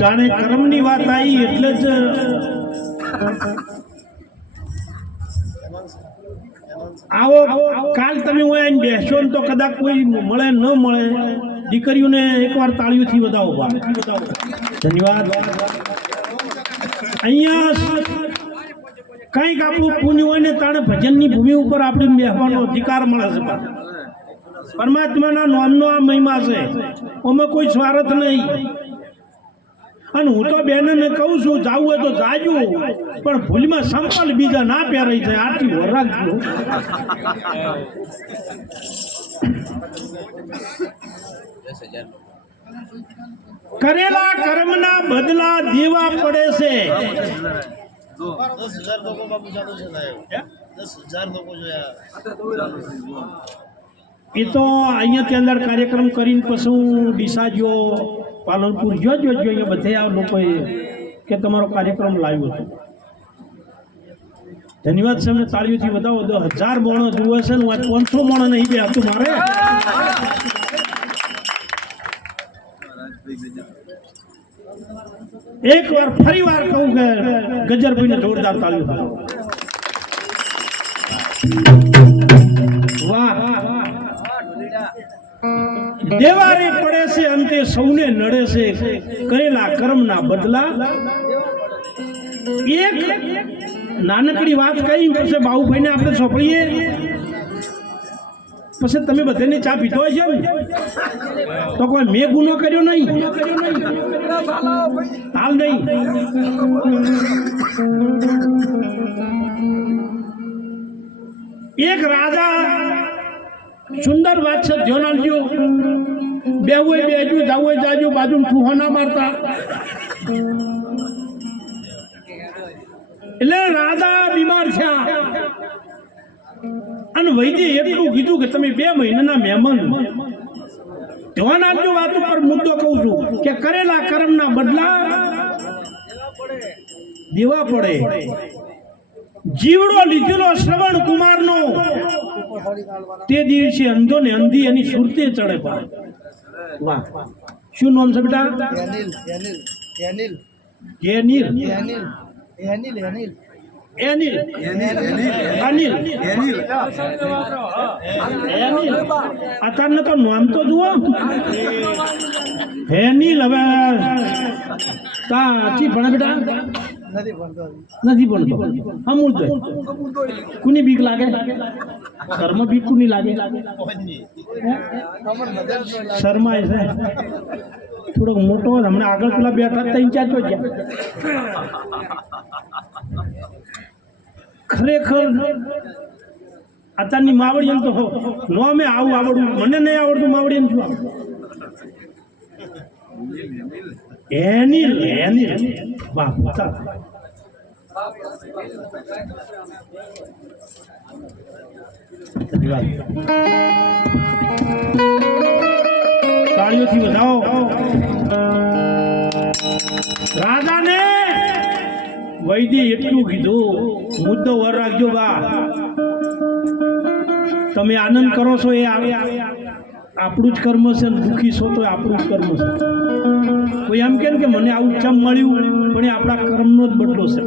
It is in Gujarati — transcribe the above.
જાણે કર્મની વાત આવી એટલે જ આવો કાલ તમે હું બેસો ને તો કદાચ કોઈ મળે ન મળે દીકરીઓને એકવાર તાળીઓથી વધાવો ધન્યવાદ અહીંયા કંઈક આપણું પુણ્ય હોય ને તાણે ભજનની ભૂમિ ઉપર આપણે બેસવાનો અધિકાર મળે છે પરમાત્માના નામનો આ મહિમા છે આમાં કોઈ સ્વાર્થ નહીં અને હું તો બેનને કહું છું જાવું હોય તો જાજુ પણ ભૂલમાં સંપલ બીજા ના પહેરાઈ જાય આટલી વરાગજો કરેલા કર્મના બદલા દેવા પડે છે 10,000 લોકો બાપુ ચાલુ છે સાહેબ 10,000 લોકો જોયા એ તો અહીંયાથી અંદર કાર્યક્રમ કરીને પછી હું ડીસા ગયો પાલનપુર ગયો અહીંયા બધે આ લોકોએ કે તમારો કાર્યક્રમ લાવ્યો હતો ધન્યવાદ છે અમને તાળીઓથી બતાવો 10,000 મોણો જુએ છે ને 500 મોણો નહીં બે હતું મારે એક વાર ફરી વાર કહું કે ગજરભાઈને જોરદાર તાળીઓ બતાવો વાહ દેવારે પડે છે અંતે સૌને નડે છે કરેલા કર્મના બદલા એક નાનકડી વાત કહી પછી બાબુભાઈને આપણે સોંપડીએ પછી તમે બધાને ચા પીતો હશે ને તો કોઈ મેં ગુનો કર્યો નહીં હાલ નહીં એક રાજા સુંદર વાત છે ધ્યાન આપજો બેવું બેજુ જાવું જાજુ બાજુ ઠૂહો ના મારતા એટલે રાજા બીમાર થયા અને વૈદ્ય એટલું કીધું કે તમે 2 મહિનાના મહેમાન ધ્યાન આપજો વાત ઉપર મુદ્દો કહું છું કે કરેલા કર્મના બદલા દેવા પડે જીવડો લીધેલો શ્રવણ કુમારનો તે દિવસે અંધો ને અંધી એની સુરતે ચડે પા વાહ શું નામ છે બેટા એનિલ અત્યારને તો નામ તો જુઓ હેનિલ હવે તી ભણે બેટા નથી ભણતો અમૂલ તો કોની બીક લાગે કર્મ બીક કોની લાગે શર્માય છે થોડોક મોટો હમણાં આગળ પેલા બેઠા 3-4 તો ગયા ખરેખર અત્યારની માવડી તો નો અમે આવું આવડવું મને નહીં આવડતું માવડી એમ છું એની વાહ તાળીઓથી વધાવો રાજાને વૈદ્ય એટલું કીધું મુદ્દો વર રાખજો બા તમે આનંદ કરો છો એ આવે આપણું જ કર્મ છે ને દુઃખી છો તો આપણું જ કર્મ છે કોઈ એમ કે મને આવું ચમ મળ્યું પણ એ આપણા કર્મનો જ બદલો છે